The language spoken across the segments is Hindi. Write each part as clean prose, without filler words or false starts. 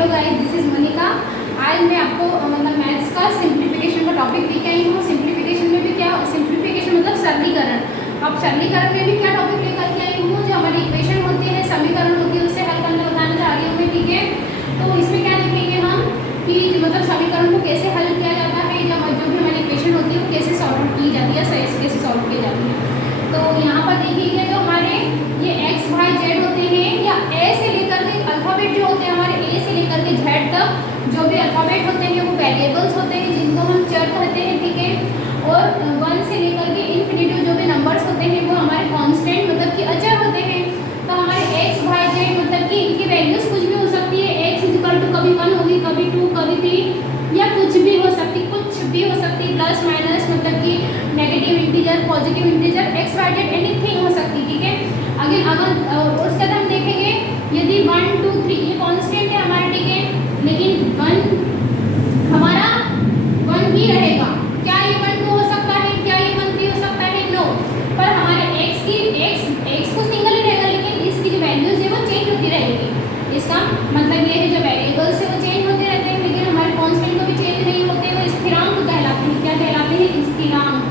Hello guys, this is Monica. आज मैं आपको मतलब मैथ्स का सिंप्लीफिकेशन का टॉपिक लेके आई हूँ। सिंप्लीफिकेशन में भी क्या, सिंप्लीफिकेशन मतलब सरलीकरण। अब सरलीकरण में भी क्या टॉपिक लेकर के आई हूँ, जो हमारी इक्वेशन होती है, समीकरण होती है, उससे हल करना बताना चाह रही हूँ मैं। ठीक है, तो इसमें क्या देखेंगे हम कि मतलब समीकरण को कैसे हल किया जाता है, जो भी हमारी इक्वेशन होती है वो कैसे सॉल्व की जाती है, कैसे सॉल्व की जाती है। तो यहाँ पर देखिए जो हमारे ये एक्स वाई जेड होते हैं, या ए से लेकर के अल्फाबेट जो होते हैं हमारे ए से लेकर के जेड तक, जो भी अल्फाबेट होते हैं वो वेरिएबल्स होते हैं जिनको हम चर कहते हैं। ठीक है, और 1 से लेकर के इन्फिनिटी जो भी नंबर्स होते हैं वो हमारे कांस्टेंट मतलब कि अचर होते हैं। तो हमारे एक्स वाई जेड मतलब कि इनकी वैल्यूज कुछ भी हो सकती है। एक्स इक्वल टू कभी 1 होगी, कभी 2, कभी 3, या कुछ भी हो सकती, प्लस माइनस मतलब कि negative integer, positive integer, x y z anything हो सकती। ठीक है, अगर उसके बाद हम देखेंगे यदि 1 2 3 ये कांस्टेंट है हमारे। ठीक है, लेकिन 1 हमारा 1 ही रहेगा। क्या ये 1 2 हो सकता है? क्या ये 1 3 हो सकता है? नो। पर हमारे एक्स को सिंगल ही रहेगा, लेकिन इसकी जो वैल्यूज है वो चेंज होती रहेगी। इसका मतलब ये है जो वेरिएबल्स है वो चेंज होते रहते हैं, लेकिन हमारे कांस्टेंट को भी चेंज नहीं होते, वो स्थिरांक कहलाते हैं। क्या कहलाते हैं? स्थिरांक।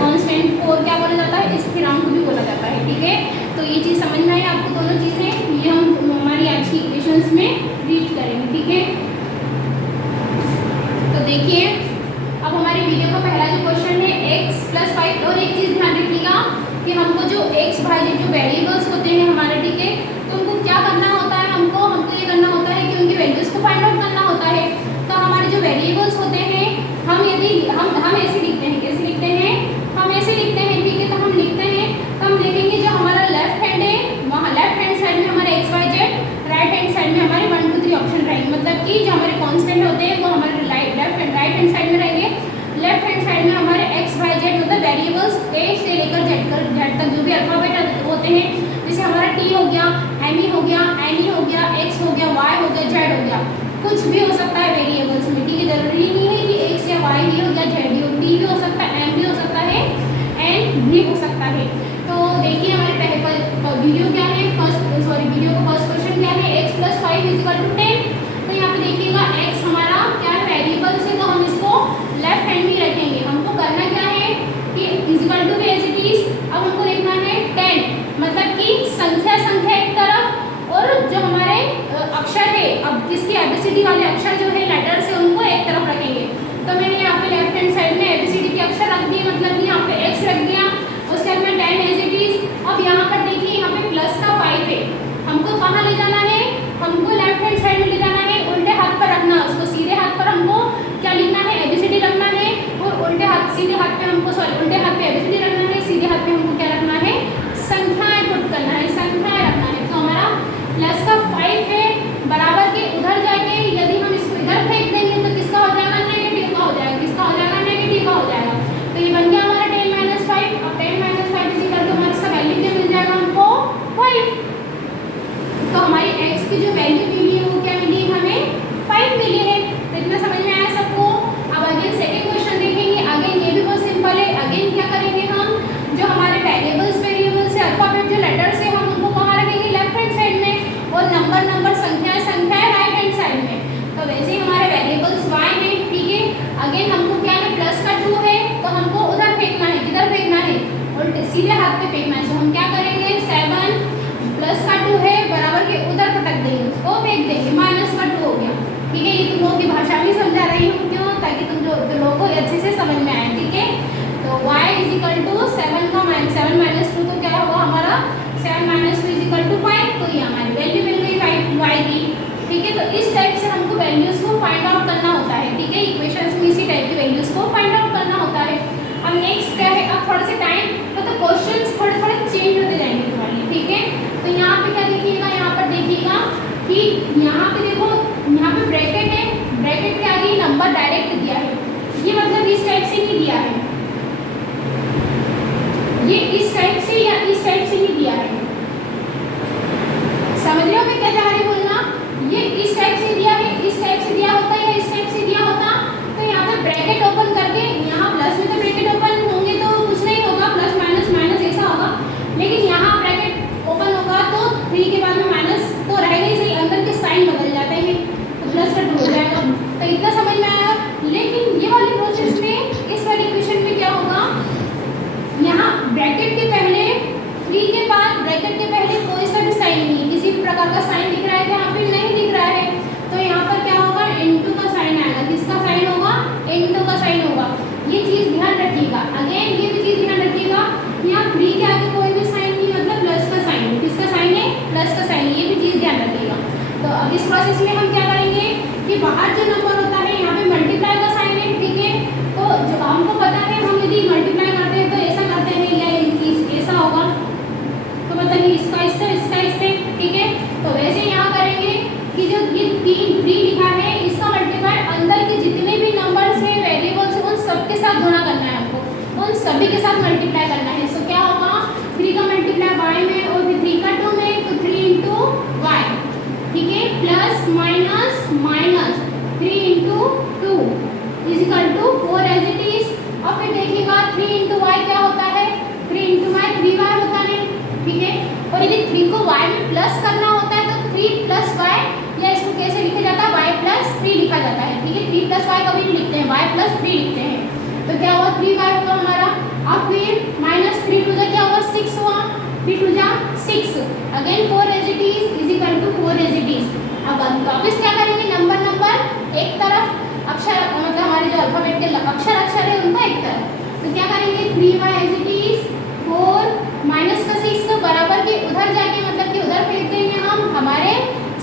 कांस्टेंट को क्या बोला जाता है? स्थिरांक भी बोला जाता है। ठीक है, तो ये चीज़ समझ में आई आपको? दोनों चीज़ें ये हम हमारी आज की इक्वेशंस में रीड करेंगे। ठीक है, तो देखिए अब हमारी वीडियो का पहला जो क्वेश्चन है x + 5। और एक चीज़ ध्यान रखिएगा कि हमको जो x वाई जेड जो वेरिएबल्स होते हैं हमारे, ठीक है, तो उनको क्या करना होता है, हमको ये करना होता है कि उनकी वैल्यूज को फाइंड आउट करना होता है। तो हमारे जो वेरिएबल्स होते हैं हम यदि हम ऐसे लिखते हैं, कैसे लिखते हैं? हम ऐसे लिखते हैं। ठीक है, तो हम लिखते हैं, तो हम लिखेंगे जो हमारा लेफ्ट हैंड है वहाँ लेफ्ट हैंड साइड में हमारे x y z, right hand side में हमारे 1 2 3 ऑप्शन रहेंगे। मतलब कि जो हमारे कांस्टेंट होते हैं वो हमारे राइट हैंड साइड में रहेंगे। लेफ्ट हैंड साइड में हमारे एक्स वाई जेड मतलब वेरिएबल्स ए से लेकर जेड तक जो भी अल्फाबेट होते हैं, जैसे हमारा टी हो गया, एम ई हो गया, एन ई हो गया, एक्स हो गया, वाई हो गया, जेड हो गया, कुछ भी हो सकता है वेरिएबल्स में। ठीक है, जरूरी नहीं है कि एक्स या वाई ही हो गया, जेड ही हो, टी भी हो सकता है, एम भी हो सकता है, एन भी हो सकता है। तो देखिए हमारे वीडियो क्या है, वीडियो का फर्स्ट क्वेश्चन क्या है? x + 5 = 10। तो यहाँ पे देखिएगा x हमारा क्या है? वेरिएबल से, तो हम इसको लेफ्ट हैंड में रखेंगे। हमको करना क्या है कि equal to as it is, अब हमको लिखना है 10, मतलब कि संख्या एक तरफ, और जो हमारे अक्षर है, अब किसके एबीसीडी वाले अक्षर जो है लेटर से, उनको एक तरफ रखेंगे। तो मैंने यहाँ पे लेफ्ट हैंड साइड में एबीसीडी के अक्षर रख दिए, मतलब कि यहाँ पे x रख दिया, उसके बाद में 10 एज इट इज। अब यहाँ पर देखिए यहाँ पे प्लस का 5 है, हमको कहाँ ले जाना है? हमको लेफ्ट हैंड साइड में ले जाना है, उल्टे हाथ पर रखना है उसको। सीधे हाथ पर हमको क्या लिखना है? एबीसीडी रखना है, और सीधे हाथ पे हमको उल्टे हाथ पे एबीसीडी रखना है, सीधे हाथ पे हमको क्या रखना है? संख्याएं पुट करना है, संख्याएं रखना है। तो हमारा प्लस का 5 है, बराबर के उधर जाके यदि हम इसको इधर फेंक देंगे तो किसका हो जाएगा? नेगेटिव का हो जाएगा। किसका हो जाएगा? नेगेटिव का हो जाएगा। तो ये बन गया हमारा 10 - 5। अब 10 - 5 इसी करके हमारा इसका वैल्यू क्या मिल जाएगा हमको? 5। तो हमारी x की जो वैल्यू मिली है वो क्या मिली? हमें 5 मिली है। तो इतना समझ में आया सबको? अब अगेन सेकंड क्वेश्चन देखेंगे। अगेन ये भी बहुत सिंपल है। अगेन क्या करेंगे हम, जो हमारे वेरिएबल्स से अल्फाबेट जो लेटर्स है हम उनको कहाँ रखेंगे? लेफ्ट हैंड साइड में, और नंबर संख्याएं राइट हैंड साइड में। तो वैसे ही हमारे वेरिएबल्स y है। ठीक है, अगेन हमको क्या है? प्लस का 2 है, तो हमको उधर फेंकना है। किधर फेंकना है? उल्टे सीधे हाथ पे फेंकना है। तो हम क्या करेंगे? 7 प्लस का 2 है, बराबर के उधर पटक देंगे, उसको फेंक देंगे। माइनस का 2 हो गया। ठीक है, ये तुम लोगों की भाषा में समझा रही हूँ, क्यों? ताकि तुम जो लोगों को अच्छे से समझ में आए। ठीक है, तो y = 7 का 7 - 2, तो क्या होगा हमारा? 7 - 2 = 5। तो ये हमारी वैल्यू मिल गई y की। ठीक है, तो इस टाइप से हमको वैल्यूज को फाइंड आउट करना होता है। ठीक है, इक्वेशंस में इसी टाइप की वैल्यूज को फाइंड आउट करना होता है। अब नेक्स्ट क्या है? अब थोड़ा सा टाइम तो क्वेश्चंस थोड़े चेंज होते जाएंगे तुम्हारे। ठीक है, तो यहाँ पे क्या देखिएगा? यहाँ पर देखिएगा कि यहाँ पे देखो, यहाँ पे ब्रैकेट है, ब्रैकेट के आगे नंबर डायरेक्ट दिया है। ये मतलब इस टाइप से नहीं दिया है, ये इस टाइप से या इस टाइप से नहीं दिया है। समझ रहे हो मैं क्या चाह रही हूँ बोलना? ये इस टाइप से दिया है, इस टाइप से दिया होता है, या इस टाइप से दिया होता। तो यहाँ पे ब्रैकेट ओपन करके, यहाँ प्लस में तो ब्रैकेट ओपन होंगे तो कुछ नहीं होगा, प्लस माइनस ऐसा होगा, लेकिन यहाँ ब्रैकेट ओपन होगा तो 3 के बाद में माइनस तो रह भी चीज़ ध्यान रखिएगा। तो अब इस प्रोसेस में हम क्या करेंगे कि बाहर जो नंबर होता है यहाँ पे मल्टीप्लाई का साइन है, ठीक है। तो जो हमको पता है हम यदि मल्टीप्लाई करते हैं तो ऐसा करते हैं या ऐसा होगा, तो मतलब इसका इससे, ठीक है। तो वैसे यहाँ करेंगे कि जो ये 3 लिखा है इसका मल्टीप्लाई अंदर के जितने भी नंबर्स हैं वेरिएबल्स उन सबके साथ गुणा करना है हमको, उन सभी के साथ मल्टीप्लाई करना है। सो क्या होगा 3 का मल्टीप्लाई y में और फिर 3 का 2 में, तो 3 इंटू वाई, ठीक है, plus minus 3 into 2 is equal to 4 as it is. और फिर देखिएगा 3 इंटू वाई क्या होता है, 3 इंटू वाई 3y होता है, ठीक है। और यदि 3 को y में प्लस करना होता है तो 3 प्लस वाई, या इसको कैसे लिखा जाता है y प्लस 3 लिखा जाता है, ठीक है। 3 प्लस वाई कभी नहीं लिखते हैं, y प्लस 3 लिखते हैं। तो क्या हुआ 3y होगा हमारा। अब फिर माइनस 3 टू जा क्या हुआ 6 हुआ, 3 टू जा 6, again 4 as it is equal to 4 as it is. अब वापस क्या करेंगे नंबर एक तरफ, अक्षर मतलब हमारे जो अल्फाबेट के अक्षर है उनका एक तरफ। तो क्या करेंगे 3y as it is 4 minus का 6 बराबर के उधर जाके मतलब कि उधर फेंक देंगे हम, हमारे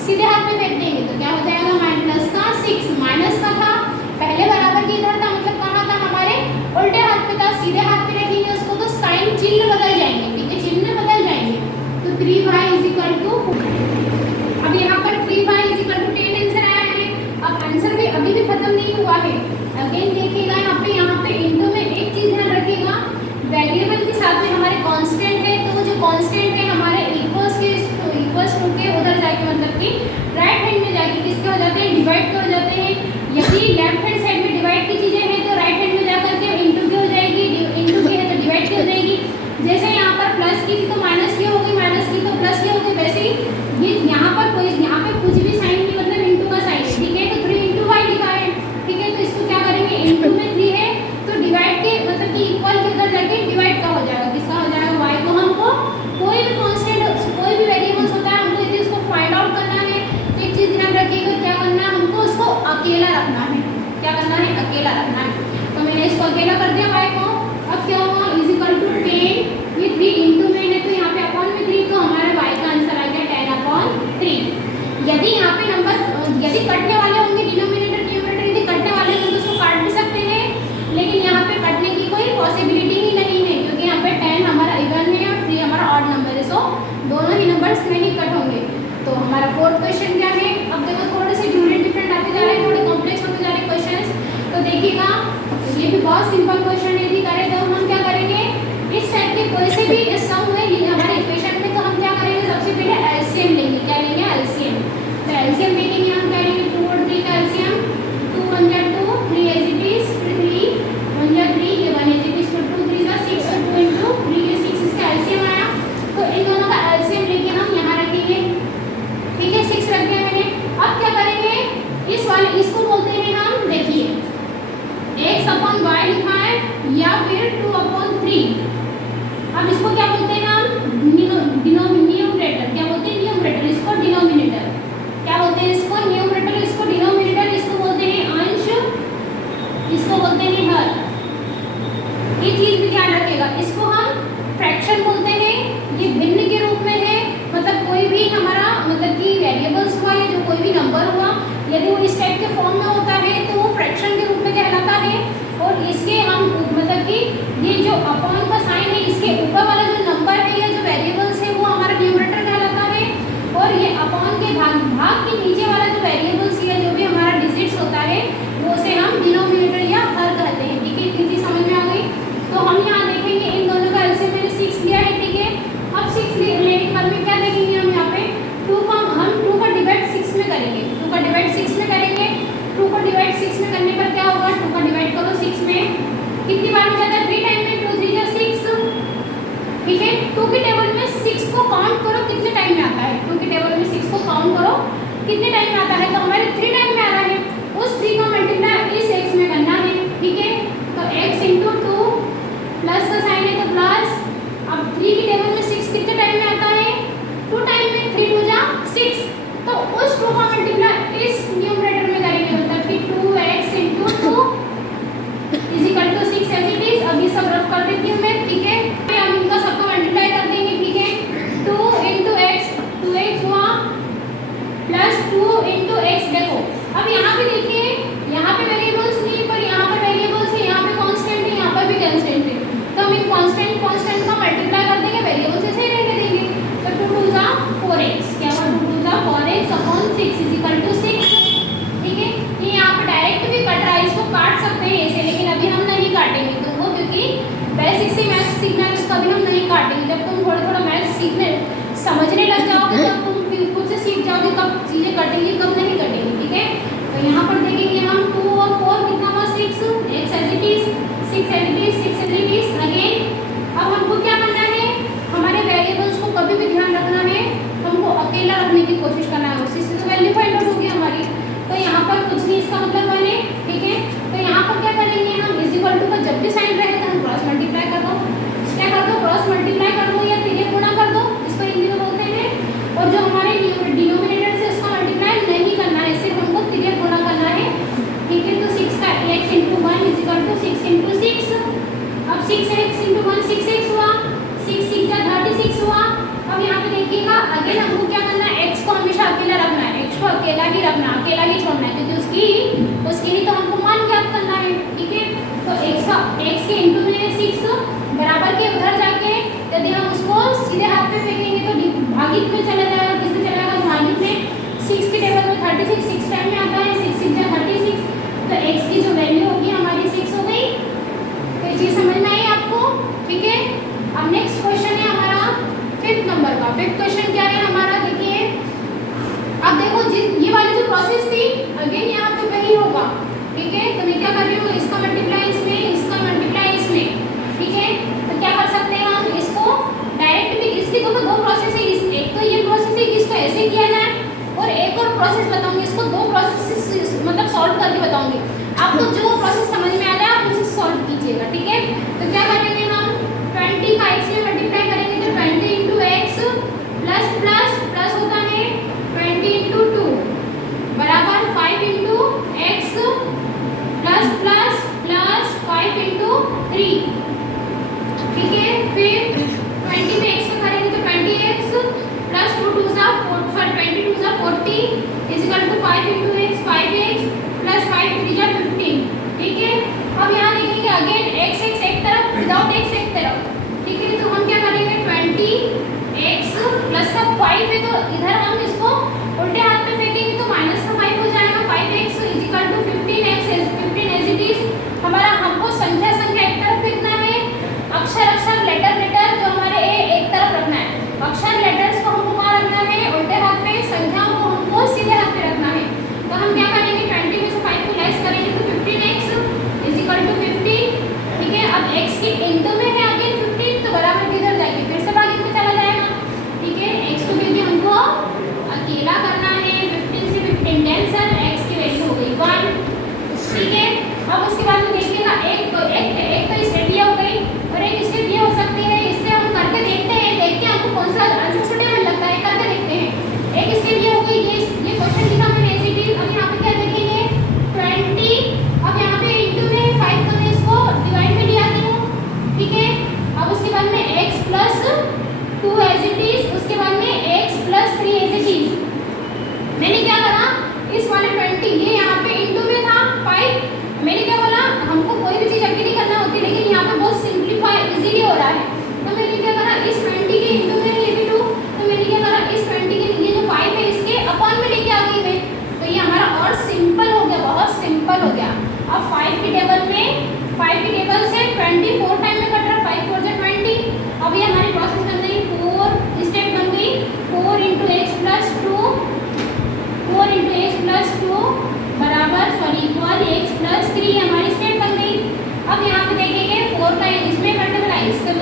सीधे हाथ में फेंक देंगे। तो क्या हो जाएगा माइनस का 6, माइनस का था पहले बराबर के इधर था, मतलब कहाँ था हमारे उल्टे हाथ पे था, सीधे हाथ पे रखेंगे उसको तो साइन चिन्ह बदल जाएंगे, ठीक है, चिन्ह बदल जाएंगे। तो 3y इज इक्वल टू, अब यहाँ पर 3y is equal to 10 answer आया है। अब आंसर भी अभी भी खत्म नहीं हुआ है, अगेन देखिएगा यहाँ पे इंटू में एक चीज ध्यान रखिएगा, वेरिएबल के साथ में हमारे कांस्टेंट है, तो जो कांस्टेंट है हमारे इक्वल्स टू के उधर जाके मतलब कि राइट हैंड में जाके किसके हो जाते हैं, डिवाइड के हो जाते हैं। यदि लेफ्ट हैंड साइड में डिवाइड की चीजें हैं तो राइट हैंड में जाकर के इंटू की हो जाएगी, इंटू की है तो डिवाइड की हो जाएगी। जैसे यहाँ पर प्लस की थी तो माइनस की होगी, माइनस की तो प्लस की होगी, वैसे ही ये यहाँ पे कुछ भी साइन नहीं मतलब इंटू का साइन है, ठीक है। तो 3 इंटू वाई लिखा है, ठीक है। तो इसको क्या करेंगे इंटू में 3 है तो डिवाइड के मतलब कि इक्वल के उधर जाके डिवाइड का हो जाएगा, किसका हो जाएगा वाई को। हमको कोई भी कांस्टेंट कोई भी वेरिएबल्स होता है हमको यदि उसको फाइंड आउट करना है तो एक चीज ध्यान रखिएगा क्या करना है, हमको उसको अकेला रखना है। क्या करना है, अकेला रखना है। तो मैंने इसको अकेला कर दिया वाई को। अब क्या हुआ इज इक्वल टू 10, ये 3 इंटू में है तो यहाँ पे अपॉन में 3, तो हमारे वाई का आंसर आ गया 10/3। यदि यहाँ पे नंबर यदि कटने वाले होंगे डिनोमिनेटर न्यूमरेटर यदि कटने वाले होंगे तो उसको काट भी सकते हैं, लेकिन यहाँ पे कटने की कोई पॉसिबिलिटी ही नहीं है क्योंकि यहाँ पे 10 हमारा इवन है और 3 हमारा ऑड नंबर है, सो दोनों ही नंबर्स नहीं कट होंगे। तो हमारा 4th क्वेश्चन क्या है, अब देखो थोड़े से डिफरेंट आते जा रहे हैं, थोड़े कॉम्प्लेक्स होते जा रहे हैं क्वेश्चंस। तो देखिएगा ये भी बहुत सिंपल क्वेश्चन है, यदि करें तो हम क्या करेंगे इस टाइप के कोई से भी सम हुए हमारे इक्वेशन में तो हम क्या करेंगे सबसे पहले एलसीएम लेंगे। क्या लेंगे, एलसीएम। तो एलसीएम देखेंगे हम क्या लेंगे 2 और 3 का एलसीएम, 2 1 जा 2, 3 एज इट इज, 3 1 जा 3, ये 1 एज इट इज, 2 3 जा 6 और 2 इंटू 3 ये 6 इसका एलसीएम आया। तो इन दोनों का एलसीएम लेके हम यहाँ रखेंगे, ठीक है, 6 रख दिया मैंने। अब क्या करेंगे इसको बोलते हैं हम, देखिए x/y लिखा है या फिर 2/3। अब इसको क्या बोलते हैं हम, न्यूमरेटर। क्या बोलते हैं, न्यूमरेटर। इसको डिनोमिनेटर क्या बोलते हैं, इसको न्यूमरेटर, इसको डिनोमिनेटर, इसको बोलते हैं अंश, इसको बोलते हैं हर। ये चीज भी ध्यान रखिएगा, इसको हम फ्रैक्शन बोलते हैं, ये भिन्न के रूप में है, मतलब कोई भी हमारा मतलब कि वेरिएबल्स हुआ या जो कोई भी नंबर हुआ यदि वो इस टाइप के फॉर्म में होता है तो वो फ्रैक्शन के रूप में कहलाता है। और इसके हम मतलब कि ये जो अपॉन का साइन है इसके ऊपर वाला जो नंबर है या जो वेरिएबल्स है वो हमारा न्यूमरेटर कहलाता है, और ये अपॉन के भाग के नीचे वाला जो वेरिएबल्स या जो भी हमारा डिजिट्स होता है वो उसे हम डिनोमिनेटर या हर कहते हैं, ठीक है। इतनी चीज समझ में आ गई। तो हम यहाँ देखेंगे इन दोनों का एलसीएम मैंने 6 लिया है, ठीक है। अब 6 लेने के बाद में क्या देखेंगे हम यहाँ पे 2 का डिवाइड 6 में करेंगे, 2 का डिवाइड 6 में करेंगे। 2 को डिवाइड 6 में करने पर क्या होगा, 2 का डिवाइड करो 6 में, कितनी बार हो जाता है 3 टाइम में, 2 3 जा 6, ठीक है। 2 के टेबल में 6 को काउंट करो कितने टाइम में आता है, 2 के टेबल में 6 को काउंट करो कितने टाइम में आता है, तो हमारे 3 टाइम में आ रहा है। उस 3 का मल्टीप्लाई इस x में करना है, ठीक है। तो x इंटू 2 प्लस का साइन है तो प्लस, अब 3 के टेबल में 6 कितने टाइम में आता है, 2 टाइम में, 3 2 जा 6, तो उस 2 का मल्टीप्लाई इस न्यूमरेटर में करेंगे, मतलब कि 2x into 2 is equal to 6 as it is. अभी सब रफ कर देती हूँ मैं, ठीक है। हम इनका सबका मल्टीप्लाई कर देंगे, ठीक है। 2 इंटू x 2x हुआ समझने लग जाओगे तब तुम खुद से सीख जाओगे कब चीज़ें कटेंगी कब नहीं कटेंगी, ठीक है। तो यहाँ पर देखेंगे हम 2 और 4 कितना हुआ 6, x as it is 6 as it is 6 as it is again. अब हमको क्या करना है, हमारे वेरिएबल्स को कभी भी ध्यान रखना है, हमको अकेला रखने की कोशिश करना है, उसी से तो वैल्यू फाइंड आउट होगी हमारी। तो यहाँ पर कुछ नहीं इसका मतलब बने, ठीक है। तो यहाँ पर क्या करेंगे हम, इज इक्वल टू का जब भी साइन रहे तो हम क्रॉस मल्टीप्लाई कर दो, क्या कर दो, क्रॉस मल्टीप्लाई कर दो या तिर्यक गुणा कर दो, इसको हिंदी में बोलते हैं। और जो हमारे डिनोमिनेटर से उसका मल्टीप्लाई नहीं करना है, सिर्फ हमको तिर्यक गुणा करना है, ठीक है। तो 6 का x into 1 is equal to 6 into 6। अब 6x इंटू 1 6x हुआ, 6 6 जा 36 हुआ। अब यहाँ पे देखिएगा अगेन हमको क्या करना है, x को हमेशा अकेला रखना है, x को अकेला ही रखना, अकेला ही छोड़ना है, क्योंकि उसकी ही तो हमको मान ज्ञात करना है, ठीक है। तो x के इंटू में 6 बराबर के उधर जाके यदि हम उसको सीधे हाथ पे फेंकेंगे तो भागित में चला जाएगा, किसमें चला जाएगा, भागित में। 6 के टेबल में 36 6 टाइम में आता है, 6 6 जा 36। तो x की जो वैल्यू होगी हमारी 6 हो गई। तो ये चीज़ समझ में आई आपको, ठीक है। अब नेक्स्ट क्वेश्चन है हमारा 5th नंबर का। 5th क्वेश्चन क्या है हमारा, देखिए। अब देखो ये वाली जो प्रोसेस थी अगेन यहाँ पे वही होगा, ठीक है। तो मैं क्या कर रही हूँ, इसका मल्टीप्लाई इसमें, इसका मल्टीप्लाई इसमें, ठीक है। तो क्या कर सकते हैं हम, इसको डायरेक्ट भी, इसकी दो प्रोसेस है, एक तो ये प्रोसेस है कि इसको ऐसे किया जाए, और एक और प्रोसेस बताऊंगी, इसको 2 प्रोसेस मतलब सॉल्व करके बताऊंगी। आपको जो प्रोसेस समझ में आ जाए आप उसे सॉल्व कीजिएगा, ठीक है। तो क्या करेंगे हम, 20 का x में मल्टीप्लाई करेंगे तो 20 into x plus plus plus होता है 20 इंटू 2 बराबर 5 into x plus plus plus 5 into 3, ठीक है। फिर 20 में x को करेंगे तो 20x प्लस 2 2 जा 22 जा 40 is equal to 5 into x 5x plus 5 3 जा 15, ठीक है। अब यहाँ देखेंगे अगेन x एक तरफ विदाउट x एक तरफ, ठीक है। तो हम क्या करेंगे 20x प्लस का 5 है तो इधर हम इसको उल्टे हाथ पे फेंकेंगे तो माइनस का 5 हो जाएगा, 5x is equal to 15 as it is. हमारा हमको संख्या एक तरफ फेंकना है, अक्षर लेटर जो हमारे एक तरफ रखना है, अक्षर लेटर्स को हमको कहाँ रखना है, उल्टे हाथ पे, संख्याओं को हमको सीधे हाथ पे रखना है। तो हम क्या करेंगे 20 में से 5 को लेस करेंगे तो 15x इज इक्वल टू 50, ठीक है। अब x के इंटू में है अगेन 15 तो बराबर किधर जाएगी, फिर से भागित में चला जाएगा, ठीक है। x को क्योंकि हमको अकेला करना है, 15 से 15 कैंसिल, x की वैल्यू हो गई 1, ठीक है। अब उसके बाद में देखिएगा एक तो स्टेप ये हो गई और एक स्टेप ये हो सकती है, इससे हम करके देखते हैं, देखते हैं हमको कौन सा आंसर सुटेबल लगता है, करके देखते हैं। एक स्टेप ये हो गई, ये क्वेश्चन लिखा मैंने ऐसे भी। अब यहाँ पे क्या देखेंगे 20, अब यहाँ पे इंटू में 5 तो मैं इसको डिवाइड में ले आती हूँ, ठीक है। अब उसके बाद में x plus 2 as it is, उसके बाद में x plus 3 as it is. मैंने क्या करा, इस वाले 20 ये यहाँ पे इंटू में था 5, मैंने क्या बोला हमको कोई भी चीज़ अकेली करना होती है, लेकिन यहाँ पे बहुत सिंप्लीफाई इजीली हो रहा है। तो मैंने क्या करा, इस 20 के इंटू में ये भी 2, तो मैंने क्या करा, इस 20 के ये जो 5 है इसके अपॉन में लेके आ गई मैं, तो ये हमारा और सिंपल हो गया, बहुत सिंपल हो गया। अब 5 के टेबल से 24 टाइम में कट रहा, 5 4 जा 20। अब ये हमारी प्रोसेस बन गई 4 स्टेप बन गई, 4 इंटू एक्स प्लस 2 बराबर इक्वल x प्लस 3 हमारी स्टेप बन गई। अब यहाँ पे देखेंगे 4 का इसमें मल्टीप्लाई, इसमें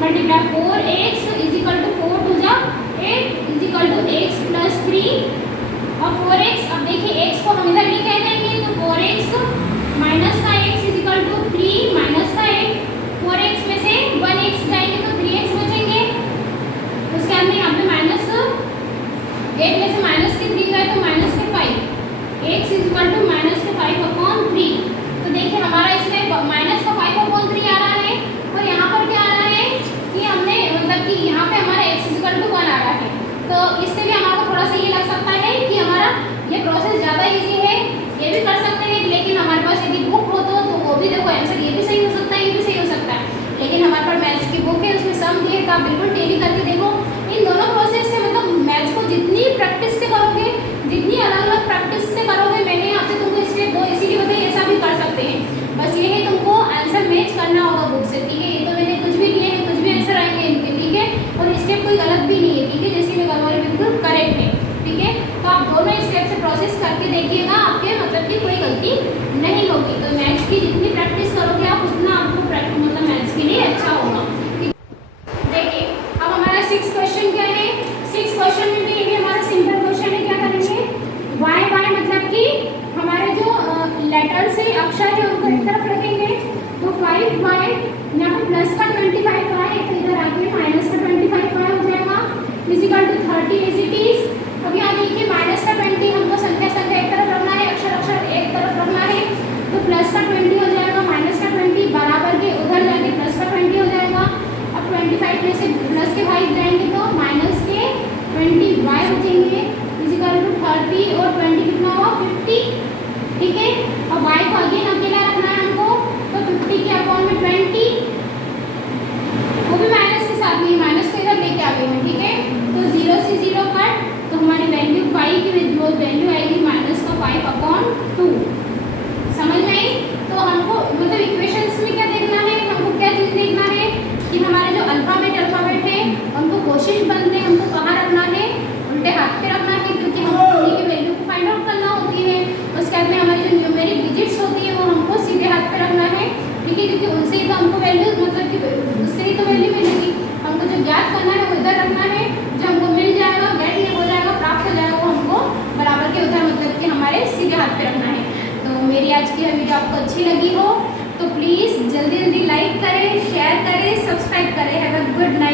multiply 4x is equal to 4 2 जा 8 is equal to x plus 3 और 4x। अब देखिए x को हम इधर लेके आ जाएंगे तो 4x माइनस का x is equal to 3 minus का 8, 4x में से 1x जाएंगे तो 3x बचेंगे। उसके बाद में यहाँ पे माइनस 8 में से माइनस के 3 गए तो माइनस के 5, x is equal to minus के 5/3। तो देखिए हमारा इसमें माइनस का 5/3 आ रहा है, और यहाँ पर क्या आ रहा है कि हमने मतलब कि यहाँ पे हमारा x इज इक्वल टू 1 आ रहा है। तो इससे भी हमारा थोड़ा सा ये लग सकता है कि हमारा ये प्रोसेस ज़्यादा इजी है, ये भी कर सकते हैं, लेकिन हमारे पास यदि बुक हो तो वो भी देखो आंसर ये भी सही हो सकता है, ये भी सही हो सकता है। लेकिन हमारे पास मैथ्स की बुक है, उसमें सम दिए तो आप बिल्कुल टेली करके देखो। इन दोनों प्रोसेस से मतलब मैथ्स को जितनी प्रैक्टिस से करोगे, जितनी अलग अलग प्रैक्टिस से करोगे, मैंने यहाँ पे तुमको स्टेप 2 इसीलिए बताइए, ऐसा भी कर सकते हैं। बस ये है तुमको आंसर मैच करना होगा बुक से, ठीक है। ये तो मैंने कुछ भी किए हैं, कुछ भी आंसर आएंगे इनके, ठीक है। और स्टेप कोई गलत भी नहीं है। करके देखिएगा, आपके मतलब कि कोई गलती नहीं होगी। तो मैथ्स की जितनी प्रैक्टिस करोगे आप उतना आपको मतलब मैथ्स के लिए अच्छा होगा। देखिए अब हमारा 6 क्वेश्चन क्या है, 6 क्वेश्चन में भी ये हमारा सिंपल क्वेश्चन है। क्या करेंगे, वाई वाई मतलब कि हमारे जो लेटर से अक्षर है उनको एक तरफ रखेंगे। तो 5y यहाँ पर प्लस का 25y तो इधर आके माइनस का 25y हो जाएगा physical to 30 as it is. अब यहाँ देखिए माइनस का 20 हमको संख्या संख्या एक तरफ रखना है, अक्षर अक्षर एक तरफ रखना है। तो प्लस का 20 हो जाएगा, माइनस का 20 बराबर के उधर जाके प्लस का 20 हो जाएगा। अब 25 में से प्लस के 5 जाएंगे तो माइनस के 20y बचेंगे फिजिकल टू 30 और 20 कितना हुआ 50। ठीक है, अब y को अगेन अकेला रखना है हमको। तो 50 के अपॉन में 20, वो भी माइनस के साथ में, माइनस को इधर लेके आ गए हैं। ठीक है, तो 0 से 0 कट, तो हमारी वैल्यू y की जो वैल्यू आएगी माइनस का 5/2। समझ में आई? तो हमको मतलब इक्वेशंस में क्या देखना है, हमको क्या चीज़ देखना है कि हमारे जो अल्फाबेट है उनको कोशिश बनते हैं हमको कहाँ रखना है, उल्टे हाथ पे रखना है, क्योंकि हमको उन्हीं की वैल्यू को फाइंड आउट करना होती है। उसके बाद में हमारी जो न्यूमेरिक डिजिट्स होती है वो हमको सीधे हाथ पे रखना है। ठीक है, क्योंकि उनसे ही तो हमको वैल्यू मतलब कि उससे ही तो वैल्यू मिलेगी। हमको जो ज्ञात करना है वो इधर रखना है, जो हमको मिल जाएगा गेट हो जाएगा प्राप्त हो जाएगा वो हमको बराबर के उधर मतलब कि हमारे सीधे हाथ पे रखना है। तो मेरी आज की वीडियो आपको अच्छी लगी हो तो प्लीज़ जल्दी जल्दी लाइक करें, शेयर करें, सब्सक्राइब करें। Have a good night.